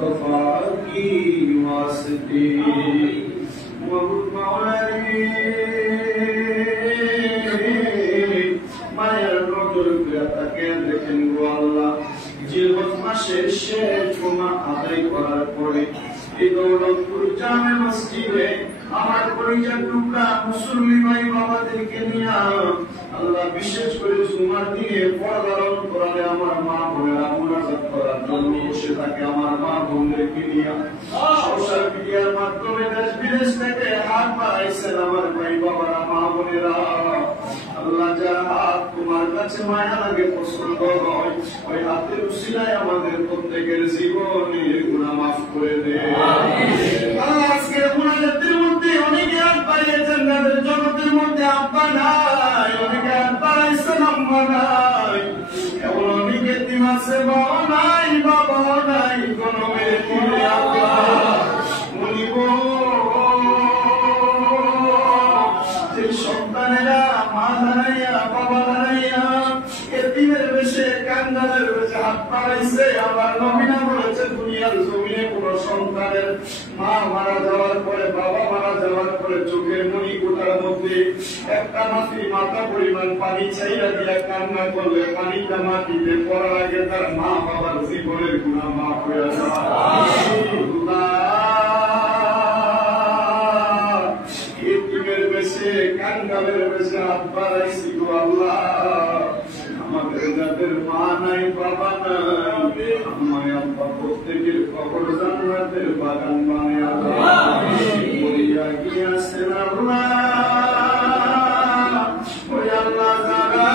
मुस्तफा की वास्ते মায়ের নজর করে তাকে দেখেন গো আল্লাহ, জীবন মাসের শেষ জুমা আদায় করার পরে এই দৌলতপুর জামে মসজিদে আমার পরিজন টুকরা মুসলমান ভাই বাবাদেরকে নিয়ে আল্লাহ বিশেষ করে জুমার দিনে পর্দারণ করালে আমার মা বোনেরা মুনাজাত করার জন্য বসে থাকে। আমার মা বোনদেরকে নিয়ে সোশ্যাল মিডিয়ার মাধ্যমে দেশ বিদেশ থেকে হাত বাড়াইছেন আমার ভাই বাবারা মা বোনেরা। আল্লাহ যার হাত তোমার কাছে মায়া লাগে, পছন্দ হয়, ওই হাতের উসিলায় আমাদের প্রত্যেকের জীবনের গুনাহ মাফ করে দে। আল্লাহ আজকে মুনাজাতের মধ্যে অনেকে হাত বাড়িয়েছেন, যাদের জগতের মধ্যে আব্বা নাই, অনেকে হাত বাড়াইছেন আম্মা নাই, এমন অনেকে দিন আছে বাবা নাই, বাবা নাই, কোনো মেয়ে তিনি আল্লাহ বলিব যে সন্তানেরা মা দাঁড়াইয়া বাবা দাঁড়াইয়া এতিমের বেশে কান্দালের বেশে হাত বাড়াইছে। আবার নবীনা বলেছে দুনিয়ার জমিনে কোন সন্তানের মা মারা যাওয়ার পরে বাবা মারা যাওয়ার পরে চোখের মনি কোটার মধ্যে একটা মাটি মাথা পরিমাণ পানি চাইয়া দিয়া কান্না করলে পানিটা মাটিতে পড়ার আগে তার মা বাবার জীবনের গুনাহ মাফ হয়ে যায়। এতিমের বেশে কান্দালের বেশে হাত বাড়াইছি গো আল্লাহ, আমাদের যাদের মা নাই বাবা নাই, আমায় আব্বা প্রত্যেকের কবর জান্নাতের বাগান বানায়া বলিয়া গিয়াছেন আল্লাহ। ওই আল্লাহ যারা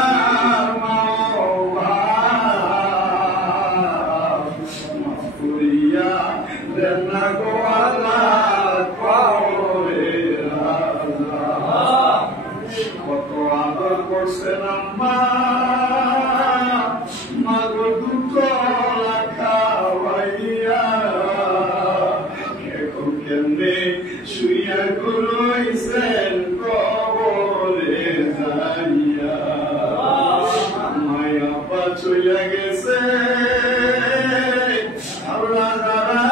মা মাফ করিয়া দেন না গো আল্লাহ, কবরের আল্লাহ কত আদর করছেন আম্মা, মাগো দুটো খাওয়াইয়া এখন কেমনে শুইয়া গুলোইছেন কবরে যাইয়া। মায়া পা চইয়া গেছে আল্লাহ যারা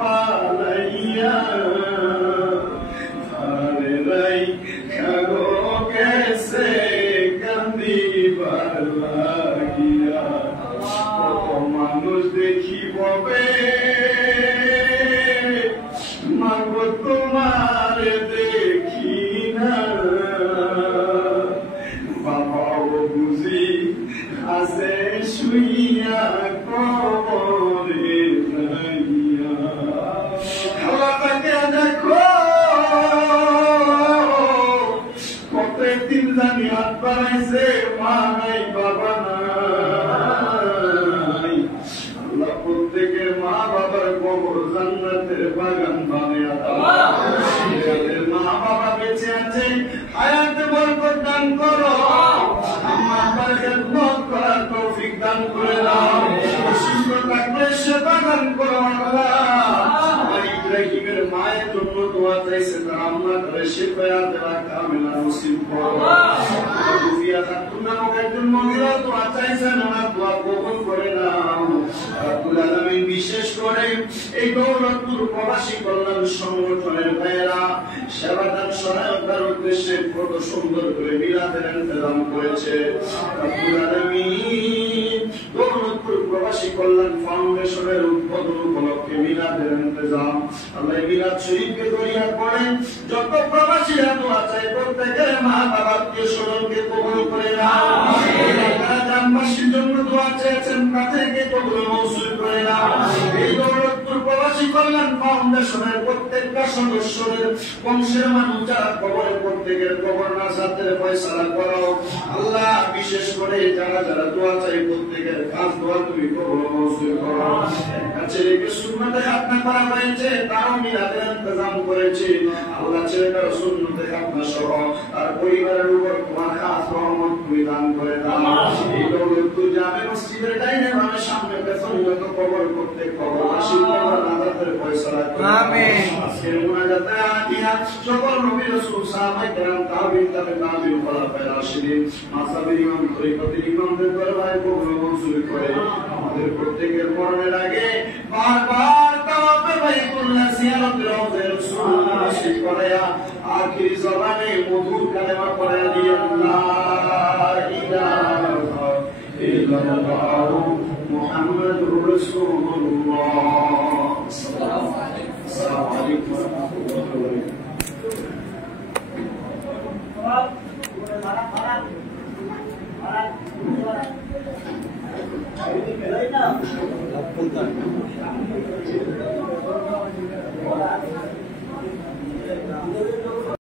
পালাইয়া, আরে রাই খাগো গেছে কান্দিবার লাগিয়া। কত মানুষ দেখি ববে মাগো তোমার দেখি না, বাবাও বুঝি আছে শুইয়া কবরে যাইয়া। খাওয়াটাকে দেখো প্রত্যেকদিন জানি হাত বাড়াইছে, মা নাই বাবা নাই, আল্লাহ প্রত্যেকের মা বাবার কবর জান্নাতের বাগান বানায়া দাও। যাদের মা বাবা বেঁচে আছে হায়াতে বরকত দান করো, আম্মা আব্বার খেদমত করার তৌফিক দান করে দাও, অসুস্থ থাকলে সেবা দান করো আল্লাহ। ইব্রাহিমের মায়ের জন্য দোয়া চাইছে, তার আম্মা করে শিফায়াত কামিলা নসিব করো। রুফিয়া খাতুন নামক একজন মহিলা দোয়া চাইছেন, ওনার দোয়া কবুল করে নাও রব্বুল আলামিন। বিশেষ করে এই দৌলতপুর প্রবাসী কল্যাণ সংগঠনের ভাইয়েরা সেবাদান সহায়তার উদ্দেশ্যে কত সুন্দর করে মিলাদের ইন্তজাম করেছে রব্বুল আলামিন। দৌলতপুর প্রবাসী কল্যাণ ফাউন্ডেশনের উদ্বোধন উপলক্ষে মিলাদের ইন্তজাম, আল্লাহ মিলাদ শরীফকে দরিয়া করেন। যত প্রবাসীরা দোয়া চায় প্রত্যেকের মা বাবাকে স্মরণকে কবুল করে নাও। যারা গ্রামবাসীর জন্য দোয়া চেয়েছেন তাদেরকে কবুল মৌসুল করে নাও। এই দৌলতপুর প্রবাসী কল্যাণ ফাউন্ডেশনের প্রত্যেকটা সদস্যদের বংশের মানুষ যারা কবরে প্রত্যেকের কবর নাজাতের ফয়সালা করো আল্লাহ। বিশেষ করে যারা যারা দোয়া চাই প্রত্যেকের কাজ দোয়া তুমি কবুল মৌসুল করো। ছেলেকে সুন্নতে খাতনা করা হয়েছে, তারও মিলাদের ইন্তজাম করেছে আল্লাহ। ছেলেটার সুন্নতে খাতনা সহ তার পরিবারের উপর তোমার খাস রহমত তুমি দান করে দাও। এই দৌলতপুর জামে মসজিদের ডাইনে বামে সামনে পেছনে যত কবর প্রত্যেক কবরবাসী কবর নাজাতের ফয়সালা করো আমিন। আজকের মুনাজাতে আতিয়া সকল নবী রাসূল সাহাবায়ে কেরাম তাবিঈন তাবিঈন খোলাফায়ে রাশিদিন মাযহাবের ইমাম তরিকতের ইমামদের দরবারে কবুল মঞ্জুর করে আমাদের প্রত্যেকের মরণের আগে বারবার আখির জবানে মধুর কালেমা পড়ে দিয়েন লা ইলাহা ইল্লাল্লাহ মুহাম্মাদুর রাসূলুল্লাহ। আসসালামু আলাইকুম ওয়া রাহমাতুল্লাহি ওয়া বারাকাতুহু।